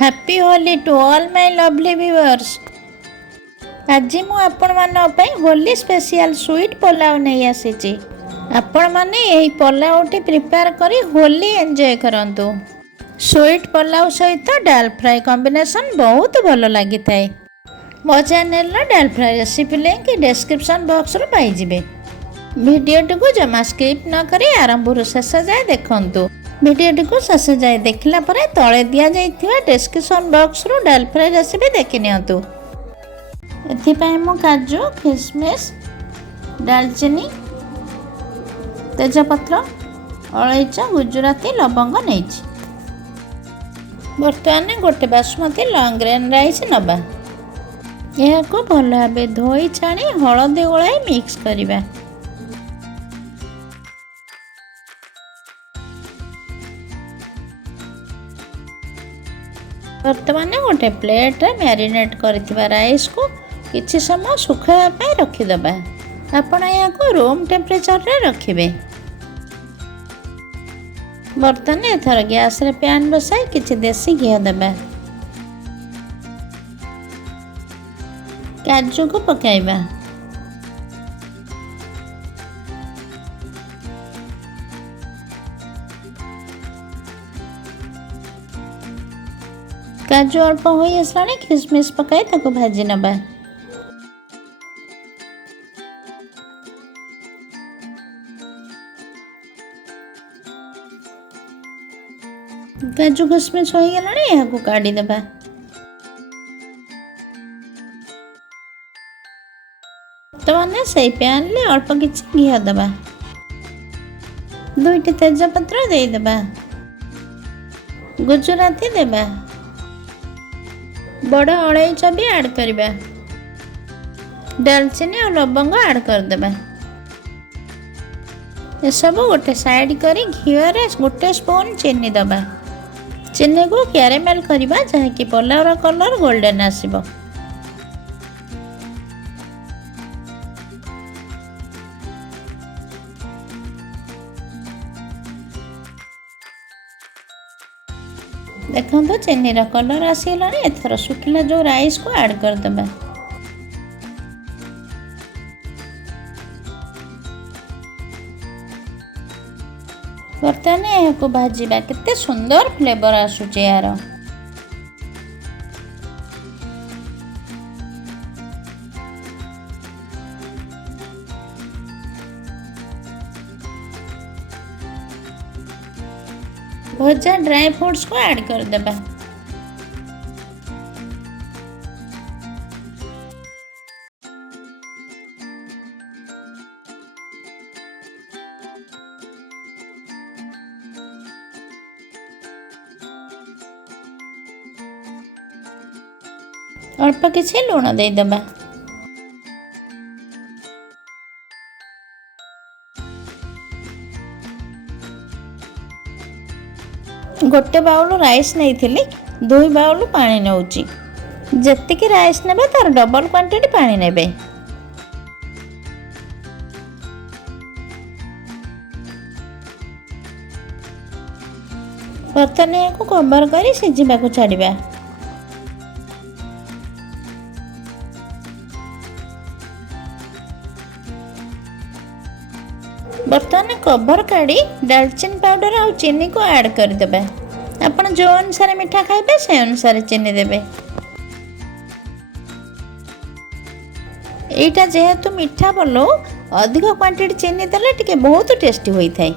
Happy Holi to all my lovely viewers. आज मु आपण मानो पई होली स्पेशल स्वीट पुलाव नहीं आसी। आपण माने यही पुलावटी प्रिपेयर करी होली एंजॉय करंतु। स्वीट पुलाव सहित डाल फ्राई कॉम्बिनेशन बहुत भल लगी थाए। मो channel dal fry recipe link description box रो पाई जिवे। वीडियो को जमा स्किप न करी आरंभ शेष जाए देखंतु। वीडियो को शेष जाए देखला परे तले दिया जाइथिबा डिस्क्रिप्शन बॉक्स रो डाल फ्राई रेसिपी देखि नियंतु। एथि पय मु काजू किशमिश दालचीनी तेजपत्र अलैच गुजराती लवंग नेछि। बर्तमान गोटे बासमती लॉन्ग ग्रेन राइस नबा। यह को भल भाबे धोई छाणी हळदी गोळाई मिक्स करिबा। बर्तमान गोटे प्लेट मैरिनेट करथिबा राइस को किछि समय सुखावा पय रखिदबा। आपण याको रूम टेम्परेचर रे रखिबे। बर्तन एथर गैस रे पैन बसाई किछि देसी घी देबा। काजू को पकाइबा। काजू अल्प हो आसला किशमिश पकाई ताको भाजी नबा। काजू किशमिश हो गला यहाँ काढ़ी दबा। बर्तमान से पैन ले अल्प किछि घी दबा। दुईटी तेजपत्र दे दबा। गुजराती देबा। बड़ अलैच भी ऐड करबा। दालचीनी और लवंग ऐड कर देबा। ये सब गोटे साइड करी घी रे गोटे स्पून चीनी दबा। चीनी को कैरेमेल करबा जहाँ कि पुलाव कलर गोल्डन आसीबो। देखो तो चीनी कलर आसीगला। एथर सुखिला जो राइस को ऐड कर देबा। बर्तमान यहाँ को भाजीबा। केते सुंदर फ्लेवर आसुचे यार। भजा ड्राई फ्रूट्स को ऐड कर देबा। अल्प किछि लूण दे देबा। गोटे बाउल राइस नहीं थिली 2 बाउल पानी नौची। जेतिकी राइस नेबे तार डबल क्वांटिटी पानी नेबे। बर्तन को कवर करी सिझिबा को छाड़िबा। बर्तमान कवर काढ़ी दालचीनी पाउडर और चीनी को ऐड कर देबा। आपण जो अनुसार मीठा खाइबे से अनुसार चीनी देबे। एटा जेहेतु मीठा बोलो अधिक क्वांटिटी चीनी देले टिके बहुत टेस्टी होई थाई।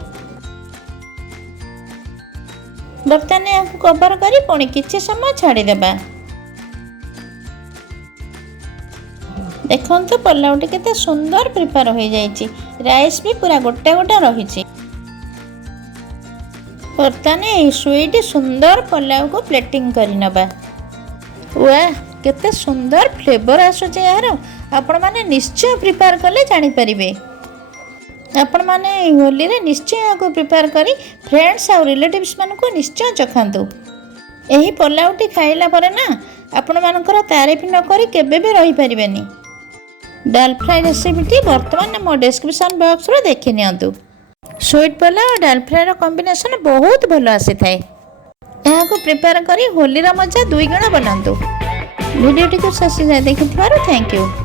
बर्तमान याको कवर करी पुणी किछि समय छाड़ी देबा। देखो पुलावटी केते सुंदर प्रिपेयर हो जाइछि। राइस भी पूरा गोटे गोटे रही। बर्तमान ये स्वीट सुंदर पुलाव को प्लेटिंग करी नबा। वाह केते सुंदर फ्लेवर आसुचे यार। आपण माने निश्चय प्रिपेयर कले जानि परिबे। आपण माने होली रे निश्चय याको प्रिपेयर करी फ्रेंड्स और रिलेटिव्स मान को निश्चय चखांतु। एही पुलावटी खाइला परे ना आपण मानकर तारीफ न करी केबे भी रही परिबेनी। डाल फ्राई रेसिपी बर्तमान मो डिस्क्रिप्शन बॉक्स रो देखि नियंतु। स्वीट पुलाव और डाल फ्राई रो कॉम्बिनेशन बहुत भल आसी थाए। ଏହାକୁ ପ୍ରିପେୟାର କରି ହୋଲିର ମଜା 2 ଗୁଣ ବନାନ୍ତୁ। ଭିଡ଼ିଓଟିକୁ ଶେଷ ଯାଏ ଦେଖିଥିବାରୁ ଥ୍ୟାଙ୍କ ୟୁ।